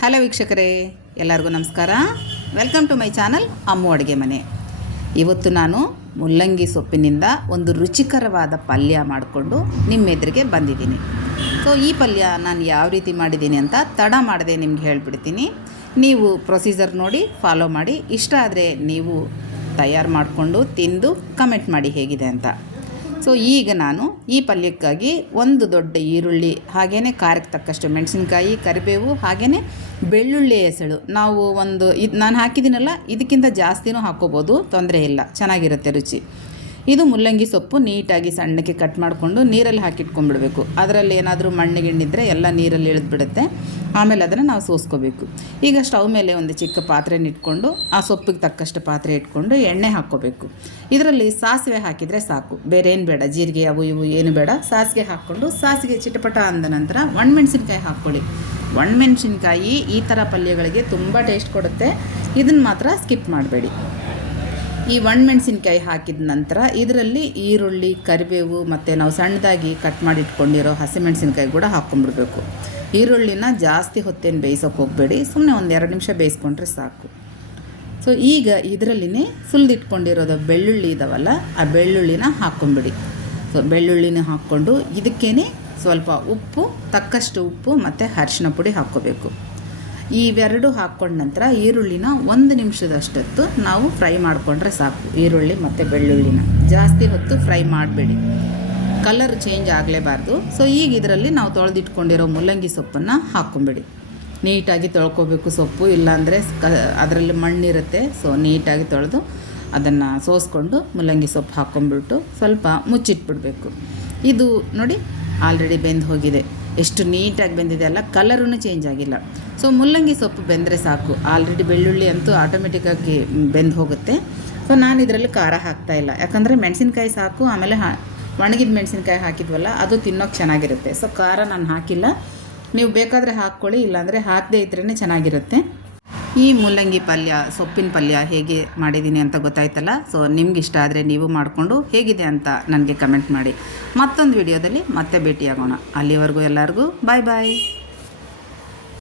Hello ವೀಕ್ಷಕರೇ, ಎಲ್ಲರಿಗೂ ನಮಸ್ಕಾರ. ವೆಲ್ಕಮ್ ಟು ಮೈ ಚಾನಲ್ ಅಮ್ಮು ಅಡುಗೆ ಮನೆ. ಇವತ್ತು ನಾನು ಮುಲ್ಲಂಗಿ ಸೊಪ್ಪಿನಿಂದ ಒಂದು ರುಚಿಕರವಾದ ಪಲ್ಯ ಮಾಡಿಕೊಂಡು ನಿಮ್ಮ ಎದುರಿಗೆ ಬಂದಿದ್ದೀನಿ. ಸೊ ಈ ಪಲ್ಯ ನಾನು ಯಾವ ರೀತಿ ಮಾಡಿದ್ದೀನಿ ಅಂತ ತಡ ಮಾಡದೆ ನಿಮ್ಗೆ ಹೇಳಿಬಿಡ್ತೀನಿ. ನೀವು ಪ್ರೊಸೀಜರ್ ನೋಡಿ ಫಾಲೋ ಮಾಡಿ. ಇಷ್ಟ ಆದರೆ ನೀವು ತಯಾರು ಮಾಡಿಕೊಂಡು ತಿಂದು ಕಮೆಂಟ್ ಮಾಡಿ ಹೇಗಿದೆ ಅಂತ. ಸೊ ಈಗ ನಾನು ಈ ಪಲ್ಯಕ್ಕಾಗಿ ಒಂದು ದೊಡ್ಡ ಈರುಳ್ಳಿ, ಹಾಗೆಯೇ ಖಾರಕ್ಕೆ ತಕ್ಕಷ್ಟು ಮೆಣಸಿನ್ಕಾಯಿ, ಕರಿಬೇವು, ಹಾಗೆಯೇ ಬೆಳ್ಳುಳ್ಳಿ ಎಸಳು ನಾವು ನಾನು ಹಾಕಿದ್ದೀನಲ್ಲ, ಇದಕ್ಕಿಂತ ಜಾಸ್ತಿನೂ ಹಾಕ್ಕೋಬೋದು, ತೊಂದರೆ ಇಲ್ಲ, ಚೆನ್ನಾಗಿರುತ್ತೆ ರುಚಿ. ಇದು ಮುಲ್ಲಂಗಿ ಸೊಪ್ಪು ನೀಟಾಗಿ ಸಣ್ಣಕ್ಕೆ ಕಟ್ ಮಾಡಿಕೊಂಡು ನೀರಲ್ಲಿ ಹಾಕಿಟ್ಕೊಂಡ್ಬಿಡಬೇಕು. ಅದರಲ್ಲಿ ಏನಾದರೂ ಮಣ್ಣು ಗಿಣ್ಣಿದ್ರೆ ಎಲ್ಲ ನೀರಲ್ಲಿ ಇಳಿದ್ಬಿಡುತ್ತೆ. ಆಮೇಲೆ ಅದನ್ನು ನಾವು ಸೋಸ್ಕೋಬೇಕು. ಈಗ ಸ್ಟವ್ ಮೇಲೆ ಒಂದು ಚಿಕ್ಕ ಪಾತ್ರೆನ ಇಟ್ಕೊಂಡು ಆ ಸೊಪ್ಪಿಗೆ ತಕ್ಕಷ್ಟು ಪಾತ್ರೆ ಇಟ್ಕೊಂಡು ಎಣ್ಣೆ ಹಾಕ್ಕೋಬೇಕು. ಇದರಲ್ಲಿ ಸಾಸಿವೆ ಹಾಕಿದರೆ ಸಾಕು, ಬೇರೆ ಏನು ಬೇಡ, ಜೀರಿಗೆ ಅವು ಇವು ಏನು ಬೇಡ. ಸಾಸಿಗೆ ಹಾಕ್ಕೊಂಡು ಸಾಸಿಗೆ ಚಿಟಪಟ ಅಂದ ನಂತರ ಒಣಮೆಣಸಿನ್ಕಾಯಿ ಹಾಕ್ಕೊಳ್ಳಿ. ಒಣಮೆಣಸಿನ್ಕಾಯಿ ಈ ಥರ ಪಲ್ಯಗಳಿಗೆ ತುಂಬ ಟೇಸ್ಟ್ ಕೊಡುತ್ತೆ, ಇದನ್ನು ಮಾತ್ರ ಸ್ಕಿಪ್ ಮಾಡಬೇಡಿ. ಈ ಒಣಮೆಣಸಿನ್ಕಾಯಿ ಹಾಕಿದ ನಂತರ ಇದರಲ್ಲಿ ಈರುಳ್ಳಿ, ಕರಿಬೇವು ಮತ್ತು ನಾವು ಸಣ್ಣದಾಗಿ ಕಟ್ ಮಾಡಿ ಇಟ್ಕೊಂಡಿರೋ ಹಸಿಮೆಣಸಿನ್ಕಾಯಿ ಕೂಡ ಹಾಕ್ಕೊಂಡ್ಬಿಡ್ಬೇಕು. ಈರುಳ್ಳಿನ ಜಾಸ್ತಿ ಹೊತ್ತೇನು ಬೇಯಿಸೋಕೆ ಹೋಗಬೇಡಿ, ಸುಮ್ಮನೆ ಒಂದು 2 ನಿಮಿಷ ಬೇಯಿಸ್ಕೊಂಡ್ರೆ ಸಾಕು. ಸೊ ಈಗ ಇದರಲ್ಲಿನೇ ಸುಲಿದಿಟ್ಕೊಂಡಿರೋದು ಬೆಳ್ಳುಳ್ಳಿ ಇದಾವಲ್ಲ, ಆ ಬೆಳ್ಳುಳ್ಳಿನ ಹಾಕ್ಕೊಂಬಿಡಿ. ಸೊ ಬೆಳ್ಳುಳ್ಳಿನ ಹಾಕ್ಕೊಂಡು ಇದಕ್ಕೇನೆ ಸ್ವಲ್ಪ ಉಪ್ಪು, ತಕ್ಕಷ್ಟು ಉಪ್ಪು ಮತ್ತು ಅರಿಶಿನ ಪುಡಿ ಹಾಕ್ಕೋಬೇಕು. ಇವೆರಡು ಹಾಕ್ಕೊಂಡ ನಂತರ ಈರುಳ್ಳಿನ 1 ನಿಮಿಷದಷ್ಟೊತ್ತು ನಾವು ಫ್ರೈ ಮಾಡಿಕೊಂಡ್ರೆ ಸಾಕು. ಈರುಳ್ಳಿ ಮತ್ತು ಬೆಳ್ಳುಳ್ಳಿನ ಜಾಸ್ತಿ ಹೊತ್ತು ಫ್ರೈ ಮಾಡಬೇಡಿ, ಕಲರ್ ಚೇಂಜ್ ಆಗಲೇಬಾರ್ದು. ಸೊ ಈಗ ಇದರಲ್ಲಿ ನಾವು ತೊಳೆದಿಟ್ಕೊಂಡಿರೋ ಮುಲ್ಲಂಗಿ ಸೊಪ್ಪನ್ನು ಹಾಕ್ಕೊಂಬಿಡಿ. ನೀಟಾಗಿ ತೊಳ್ಕೊಬೇಕು ಸೊಪ್ಪು, ಇಲ್ಲಾಂದರೆ ಅದರಲ್ಲಿ ಮಣ್ಣಿರುತ್ತೆ. ಸೊ ನೀಟಾಗಿ ತೊಳೆದು ಅದನ್ನು ಸೋಸ್ಕೊಂಡು ಮುಲ್ಲಂಗಿ ಸೊಪ್ಪು ಹಾಕ್ಕೊಂಬಿಟ್ಟು ಸ್ವಲ್ಪ ಮುಚ್ಚಿಟ್ಬಿಡಬೇಕು. ಇದು ನೋಡಿ ಆಲ್ರೆಡಿ ಬೆಂದು ಹೋಗಿದೆ, ಎಷ್ಟು ನೀಟಾಗಿ ಬೆಂದಿದೆ ಅಲ್ಲ, ಕಲರೂ ಚೇಂಜ್ ಆಗಿಲ್ಲ. ಸೊ ಮುಲ್ಲಂಗಿ ಸೊಪ್ಪು ಬೆಂದರೆ ಸಾಕು. ಆಲ್ರೆಡಿ ಬೆಳ್ಳುಳ್ಳಿ ಅಂತೂ ಆಟೋಮೆಟಿಕ್ಕಾಗಿ ಬೆಂದು ಹೋಗುತ್ತೆ. ಸೊ ನಾನು ಇದರಲ್ಲಿ ಖಾರ ಹಾಕ್ತಾಯಿಲ್ಲ, ಯಾಕಂದರೆ ಮೆಣಸಿನ್ಕಾಯಿ ಸಾಕು. ಆಮೇಲೆ ಒಣಗಿದ ಮೆಣಸಿನ್ಕಾಯಿ ಹಾಕಿದ್ವಲ್ಲ, ಅದು ತಿನ್ನೋಕ್ಕೆ ಚೆನ್ನಾಗಿರುತ್ತೆ. ಸೊ ಖಾರ ನಾನು ಹಾಕಿಲ್ಲ, ನೀವು ಬೇಕಾದರೆ ಹಾಕ್ಕೊಳ್ಳಿ, ಇಲ್ಲಾಂದರೆ ಹಾಕದೇ ಇದ್ರೇ ಚೆನ್ನಾಗಿರುತ್ತೆ. ಈ ಮುಲ್ಲಂಗಿ ಪಲ್ಯ, ಸೊಪ್ಪಿನ ಪಲ್ಯ ಹೇಗೆ ಮಾಡಿದ್ದೀನಿ ಅಂತ ಗೊತ್ತಾಯ್ತಲ್ಲ. ಸೊ ನಿಮ್ಗೆ ಇಷ್ಟ ಆದರೆ ನೀವು ಮಾಡಿಕೊಂಡು ಹೇಗಿದೆ ಅಂತ ನನಗೆ ಕಮೆಂಟ್ ಮಾಡಿ. ಮತ್ತೊಂದು ವಿಡಿಯೋದಲ್ಲಿ ಮತ್ತೆ ಭೇಟಿಯಾಗೋಣ. ಅಲ್ಲಿವರೆಗೂ ಎಲ್ಲರಿಗೂ ಬಾಯ್ ಬಾಯ್.